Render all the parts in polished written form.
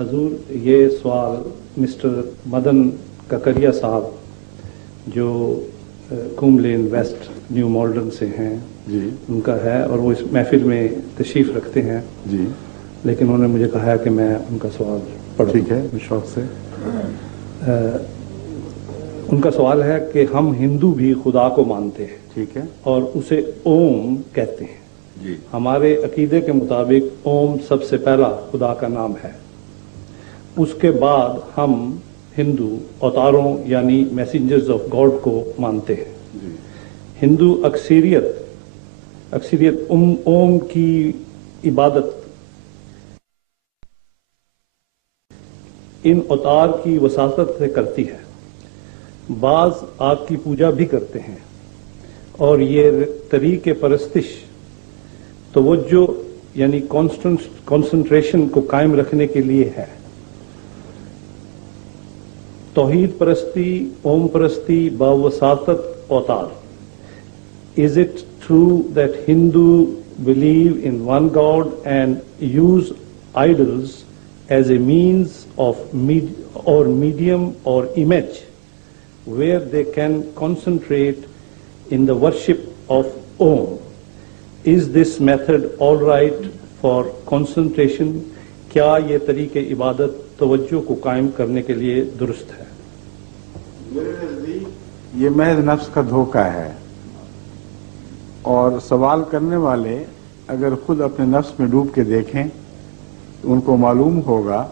حضور یہ سوال مسٹر مدن ککریا صاحب جو کوم لین ویسٹ نیو مالڈن سے ہیں جی ان کا ہے، اور وہ اس محفل میں تشریف رکھتے ہیں جی، لیکن انہوں نے مجھے کہا کہ میں ان کا سوال پڑھوں۔ ٹھیک ہے، شوق سے۔ ان کا سوال ہے کہ ہم ہندو بھی خدا کو مانتے ہیں، ٹھیک ہے اور اسے اوم کہتے ہیں۔ جی، ہمارے عقیدے کے مطابق اوم سب سے پہلا خدا کا نام ہے۔ اس کے بعد ہم ہندو اوتاروں یعنی میسنجرز آف گاڈ کو مانتے ہیں۔ جی، ہندو اکثریت اوم کی عبادت ان اوتار کی وساطت سے کرتی ہے۔ بعض آگ کی پوجا بھی کرتے ہیں، اور یہ طریق پرستش توجہ یعنی کانسنٹریشن کو قائم رکھنے کے لیے ہے۔ توحید پرستی، اوم پرستی باوساطت اوتار۔ Is it true that Hindu believe in one God and use idols as a means of medium or image where they can concentrate in the worship of Om? Is this method all right for concentration? کیا یہ طریق عبادت توجہ کو قائم کرنے کے لیے درست ہے؟ میرے نزدیک یہ محض نفس کا دھوکہ ہے، اور سوال کرنے والے اگر خود اپنے نفس میں ڈوب کے دیکھیں تو ان کو معلوم ہوگا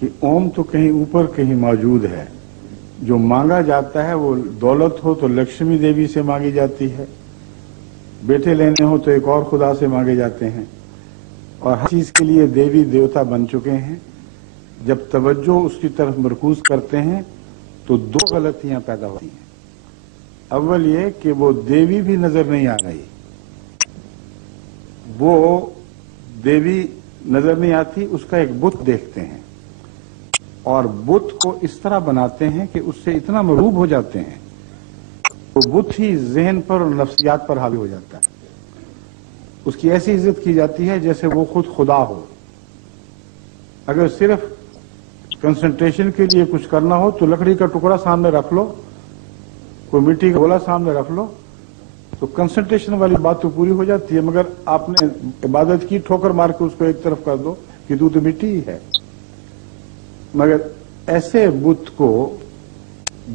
کہ اوم تو کہیں اوپر کہیں موجود ہے۔ جو مانگا جاتا ہے وہ دولت ہو تو لکشمی دیوی سے مانگی جاتی ہے، بیٹے لینے ہو تو ایک اور خدا سے مانگے جاتے ہیں، اور ہر چیز کے لیے دیوی دیوتا بن چکے ہیں۔ جب توجہ اس کی طرف مرکوز کرتے ہیں تو دو غلطیاں پیدا ہوتی ہیں۔ اول یہ کہ وہ دیوی بھی نظر نہیں آ رہی، وہ دیوی نظر نہیں آتی، اس کا ایک بت دیکھتے ہیں، اور بت کو اس طرح بناتے ہیں کہ اس سے اتنا مرعوب ہو جاتے ہیں تو بت ہی ذہن پر اور نفسیات پر حاوی ہو جاتا ہے۔ اس کی ایسی عزت کی جاتی ہے جیسے وہ خود خدا ہو۔ اگر صرف کنسنٹریشن کے لیے کچھ کرنا ہو تو لکڑی کا ٹکڑا سامنے رکھ لو، کوئی مٹی کا گولا سامنے رکھ لو، تو کنسنٹریشن والی بات تو پوری ہو جاتی ہے۔ مگر آپ نے عبادت کی، ٹھوکر مار کے اس کو ایک طرف کر دو کہ تو مٹی ہی ہے۔ مگر ایسے بت کو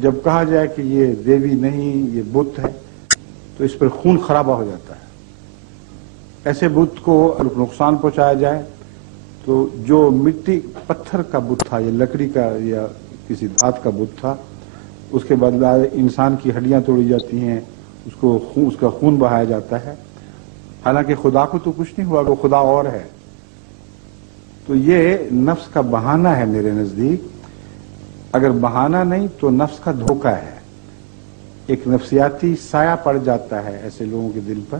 جب کہا جائے کہ یہ دیوی نہیں، یہ بت ہے، تو اس پر خون خرابہ ہو جاتا ہے۔ ایسے بت کو نقصان پہنچایا جائے تو جو مٹی پتھر کا بت تھا یا لکڑی کا یا کسی دھات کا بت تھا، اس کے بدلہ انسان کی ہڈیاں توڑی جاتی ہیں، اس کا خون بہایا جاتا ہے، حالانکہ خدا کو تو کچھ نہیں ہوا، وہ خدا اور ہے۔ تو یہ نفس کا بہانہ ہے میرے نزدیک۔ اگر بہانہ نہیں تو نفس کا دھوکہ ہے، ایک نفسیاتی سایہ پڑ جاتا ہے ایسے لوگوں کے دل پر۔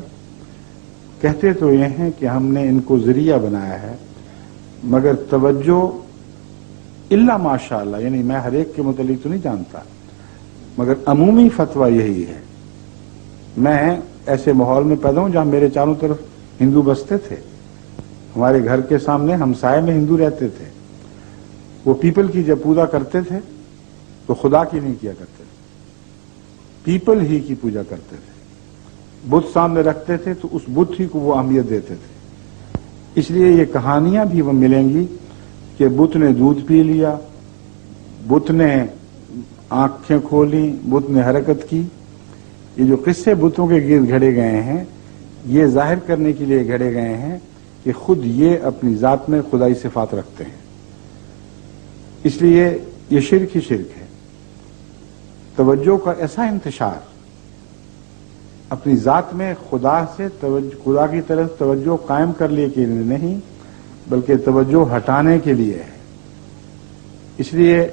کہتے تو یہ ہیں کہ ہم نے ان کو ذریعہ بنایا ہے، مگر توجہ الا ماشاء اللہ، یعنی میں ہر ایک کے متعلق تو نہیں جانتا، مگر عمومی فتویٰ یہی ہے۔ میں ایسے ماحول میں پیدا ہوں جہاں میرے چاروں طرف ہندو بستے تھے، ہمارے گھر کے سامنے ہمسائے میں ہندو رہتے تھے۔ وہ پیپل کی جب پوجا کرتے تھے تو خدا کی نہیں کیا کرتے تھے، پیپل ہی کی پوجا کرتے تھے۔ بت سامنے رکھتے تھے تو اس بت ہی کو وہ اہمیت دیتے تھے۔ اس لیے یہ کہانیاں بھی وہ ملیں گی کہ بت نے دودھ پی لیا، بت نے آنکھیں کھولی، بت نے حرکت کی۔ یہ جو قصے بتوں کے گرد گھڑے گئے ہیں، یہ ظاہر کرنے کے لیے گھڑے گئے ہیں کہ خود یہ اپنی ذات میں خدائی صفات رکھتے ہیں۔ اس لیے یہ شرک ہی شرک ہے۔ توجہ کا ایسا انتشار اپنی ذات میں خدا کی طرف توجہ قائم کر لیے کے لیے نہیں، بلکہ توجہ ہٹانے کے لیے ہے۔ اس لیے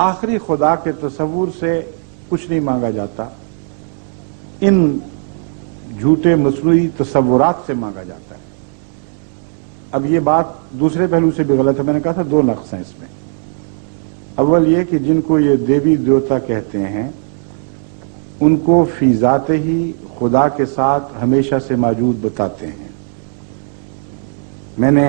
آخری خدا کے تصور سے کچھ نہیں مانگا جاتا، ان جھوٹے مصنوعی تصورات سے مانگا جاتا ہے۔ اب یہ بات دوسرے پہلو سے بھی غلط ہے۔ میں نے کہا تھا دو نقص ہیں اس میں۔ اول یہ کہ جن کو یہ دیوی دیوتا کہتے ہیں ان کو فی ذات ہی خدا کے ساتھ ہمیشہ سے موجود بتاتے ہیں۔ میں نے